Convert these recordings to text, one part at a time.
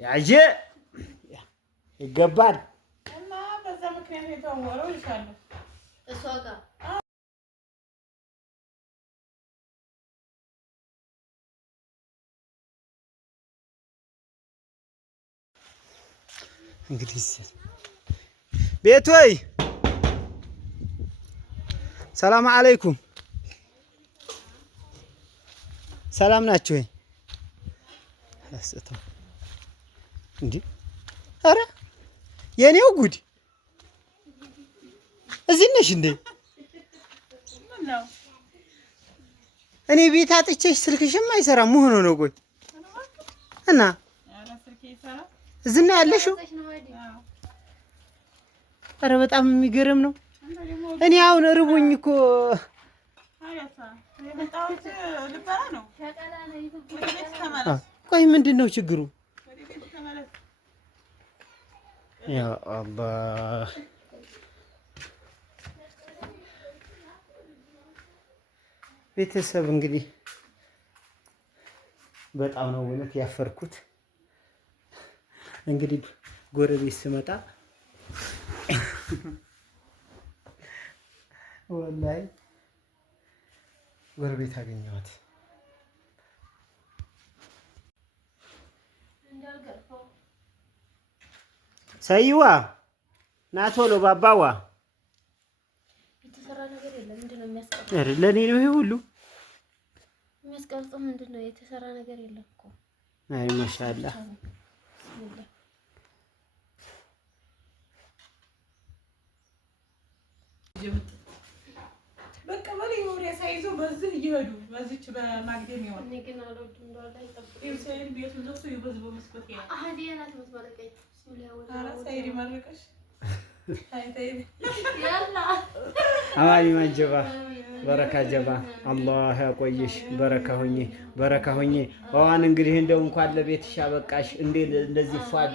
ያጄ ይገባል እና በዛ ምክንያት የተዋወረው ይሻላል እሷ ጋር እንግዲህ ቤት ወይ ሰላም አለይኩም ሰላም ናችሁ ወይ አስተው እንዴ አረ የኔው ጉድ እዚህ ነሽ እንዴ እኔ ቤት አጥቼሽ ስልክሽም አይሰራም ሆኖ ነው ቆይ እና እዚህ ነው ያለሽው አረ በጣም የሚገርም ነው እኔ አሁን ርቦኝ እኮ ቆይ ምንድነው ችግሩ ያ አላህ ቤተሰብ እንግዲህ በጣም ነው እውነት ያፈርኩት እንግዲህ ጎረቤት ስመጣ ወላሂ ጎረቤት አገኘኋት ሰይዋ ናቶሎ ባባዋ የተሰራ ነገር የለም ምንድነው የሚያስቀርጸው ለኔ ነው ይሄ ሁሉ የሚያስቀርጸው ምንድነው የተሰራ ነገር የለም እኮ አይ ማሻአላህ በቃ ማለት የሆነ ሳይዘው በዚህ እየሄዱ በዚች በማግደም ይሆን እኔ ግን አልወድም እንደዋላ ይጠብቅ ይሰይድ ቤቱን ዘግቶ ይበዝ በመስኮት ያ አህዲያ ናት የምትመለቀኝ ቢስሚላህ ወላ ኧረ ሰይድ ይመርቅሽ ታይታይ ያላ አማኒ ማጀባ በረካ ጀባ አላህ ያቆይሽ በረካ ሆኜ ዋን እንግዲህ እንደው እንኳን ለቤትሽ አበቃሽ እንደዚህ ፏል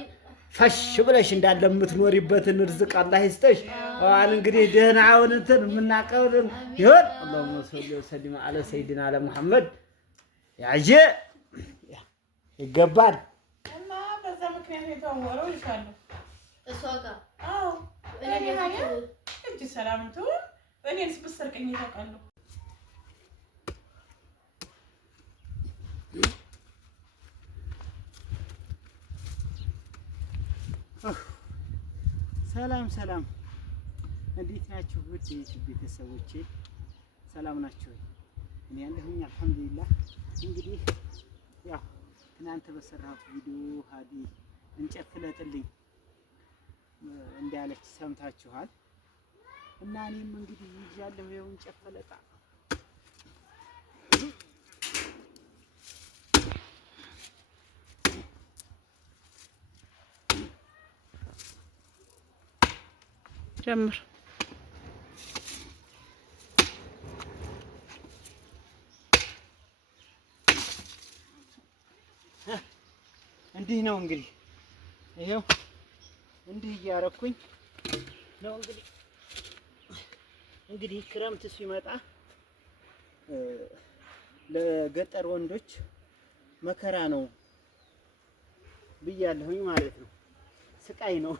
ፈሽ ብለሽ እንዳለ የምትኖሪበትን ርዝቅ አላህ ይስጥሽ ዋን እንግዲህ ደህናውን እንትን የምናቀውን ይሁን اللهم صل وسلم على سيدنا على محمد ያጄ ይገባል እና በዛ ምክንያት የተዋወረው ይሻላል እሷ ጋር አዎ እኔ ሰላምቱ እኔንስ ብሰርቀኝ ታውቃለሁ ሰላም እንዴት ናችሁ ውድ ቤተሰቦቼ ሰላም ናችሁ እኔ ያለሁኝ አልሐምዱሊላህ እንግዲህ ያው ትናንት በሰራሁት ቪዲዮ ሀዲ እንጨት ፍለጥልኝ እንዳለች ሰምታችኋል እና እኔም እንግዲህ ይዣለሁ ይኸው እንጨት ፈለጣ ጀምር እንዲህ ነው እንግዲህ ይሄው እንዲህ እያረኩኝ ነው እንግዲህ ክረምት ሲመጣ ለገጠር ወንዶች መከራ ነው ብያለሁኝ ማለት ነው ስቃይ ነው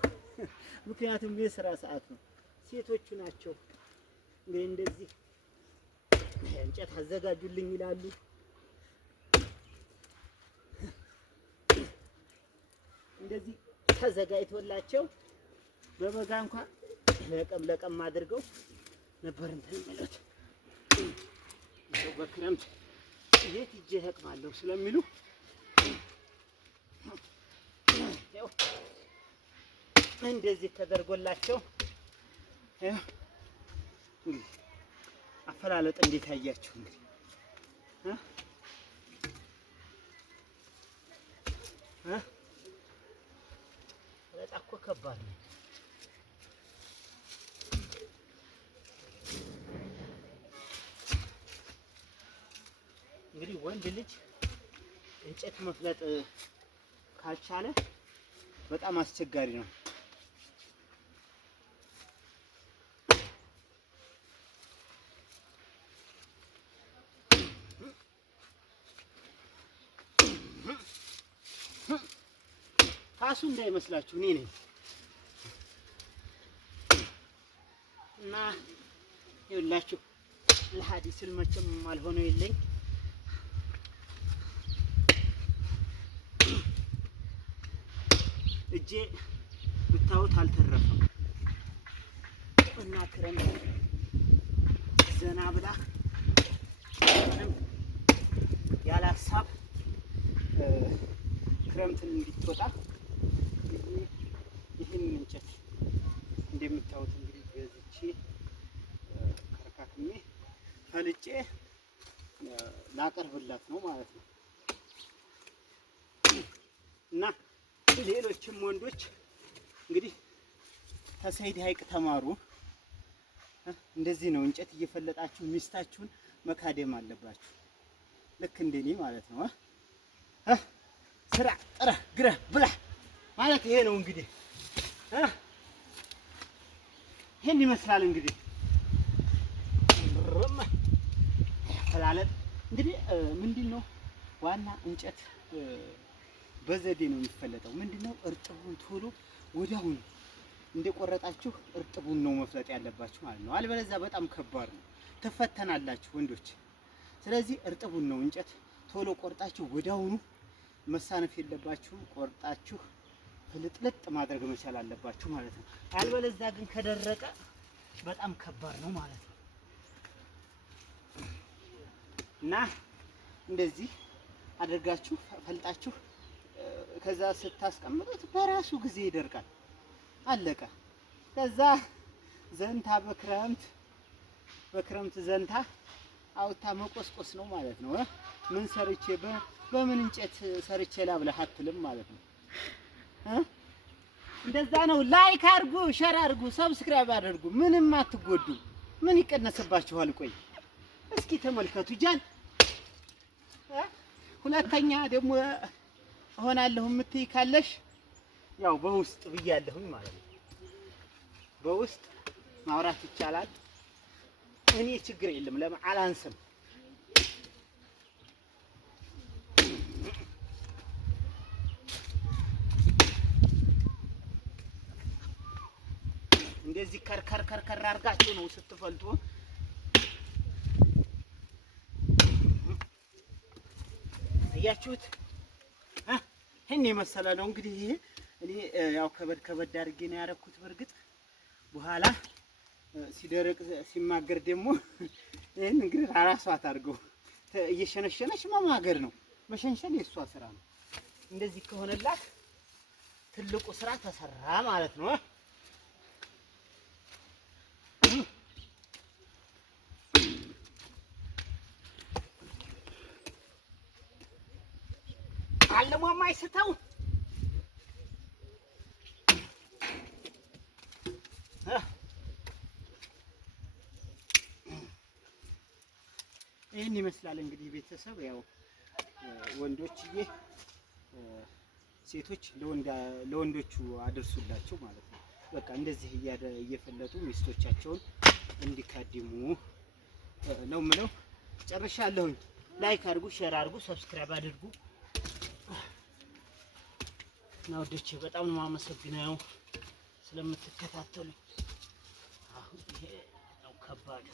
ምክንያቱም የሥራ ሰዓት ነው ሴቶቹ ናቸው እንግዲህ እንደዚህ እንጨት አዘጋጁልኝ ይላሉ እንደዚህ ተዘጋጅቶላቸው በበጋ እንኳን ለቀም አድርገው ነበር እንትን ማለት ነው በክረምት የት ሂጄ እለቅማለሁ ስለሚሉ እንደዚህ ተደርጎላቸው አፈላለጥ እንዴት አያችሁ እንግዲህ በጣም እኮ ከባድ ነው እንግዲህ ወንድ ልጅ እንጨት መፍለጥ ካልቻለ በጣም አስቸጋሪ ነው ካሱ እንዳይመስላችሁ እኔ ነኝ። እና ይኸውላችሁ ለሐዲስል መቼም አልሆነው የለኝ እጄ ብታዩት አልተረፈም። እና ክረምት ዘና ብላ ምንም ያለ ሀሳብ ክረምትን እንድትወጣ ይህን እንጨት እንደምታዩት እንግዲህ ገዝቼ ከረካክሜ ፈልጬ ላቀርብላት ነው ማለት ነው። እና ሌሎችም ወንዶች እንግዲህ ከሰይድ ሀይቅ ተማሩ። እንደዚህ ነው እንጨት እየፈለጣችሁ ሚስታችሁን መካደም አለባችሁ። ልክ እንደኔ ማለት ነው። ስራ ጥረ ግረ ብላ ማለት ይሄ ነው እንግዲህ። ይሄን ይመስላል እንግዲህ ፈላለጥ እንግዲህ ምንድነው ዋና እንጨት በዘዴ ነው የሚፈለጠው። ምንድነው እርጥቡን ቶሎ ወዲያውኑ እንደቆረጣችሁ እርጥቡን ነው መፍለጥ ያለባችሁ ማለት ነው። አልበለዚያ በጣም ከባድ ነው፣ ትፈተናላችሁ ወንዶች። ስለዚህ እርጥቡን ነው እንጨት ቶሎ ቆርጣችሁ ወዲያውኑ መሳነፍ የለባችሁም። ቆርጣችሁ ፍልጥልጥ ማድረግ መቻል አለባችሁ ማለት ነው። አልበለዚያ ግን ከደረቀ በጣም ከባድ ነው ማለት ነው። እና እንደዚህ አድርጋችሁ ፈልጣችሁ ከዛ ስታስቀምጡት በራሱ ጊዜ ይደርቃል። አለቀ። ከዛ ዘንታ በክረምት ዘንታ አውታ መቆስቆስ ነው ማለት ነው። ምን ሰርቼ በምን እንጨት ሰርቼ ላብለህ አትልም ማለት ነው። እንደዛ ነው። ላይክ አድርጉ፣ ሼር አድርጉ፣ ሰብስክራይብ አድርጉ። ምንም አትጎዱ። ምን ይቀነስባችኋል? ቆይ እስኪ ተመልከቱ። ጃን ሁለተኛ ደግሞ እሆናለሁ የምትይ ካለሽ ያው በውስጥ ብያለሁኝ ማለት ነው። በውስጥ ማውራት ይቻላል። እኔ ችግር የለም ለምን አላንስም። እንደዚህ ከርከር አድርጋችሁ ነው ስትፈልጡ። አያችሁት? ይሄን የመሰለ ነው እንግዲህ። ይሄ እኔ ያው ከበድ አድርጌ ነው ያደረኩት። በርግጥ በኋላ ሲደረቅ ሲማገር ደግሞ ይሄን እንግዲህ ራሷ ታርገው እየሸነሸነች መማገር ነው። መሸንሸን የሷ ስራ ነው። እንደዚህ ከሆነላት ትልቁ ስራ ተሰራ ማለት ነው። አለሟማ አይስተው ይህን ይመስላል እንግዲህ ቤተሰብ። ያው ወንዶችዬ ሴቶች ለወንዶቹ አድርሱላቸው ማለት ነው። በቃ እንደዚህ እየፈለጡ ሚስቶቻቸውን እንዲካድሙ ነው የምለው። ጨርሻለሁኝ። ላይክ አድርጉ፣ ሼር አድርጉ፣ ሰብስክራይብ አድርጉ። እና ወዶቼ በጣም ነው የማመሰግነው ስለምትከታተሉ። አሁን ይሄ ነው ከባድ